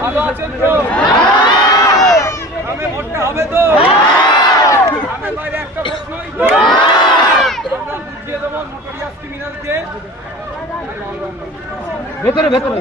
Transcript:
ভালো আছেন তো? আমি ভোটটা হবে তো? আমি বাইরে একটা প্রশ্নই আমরা বুঝিয়ে দেবো নোটোরিয়াস ক্রিমিনালকে। ভেতরে ভেতরে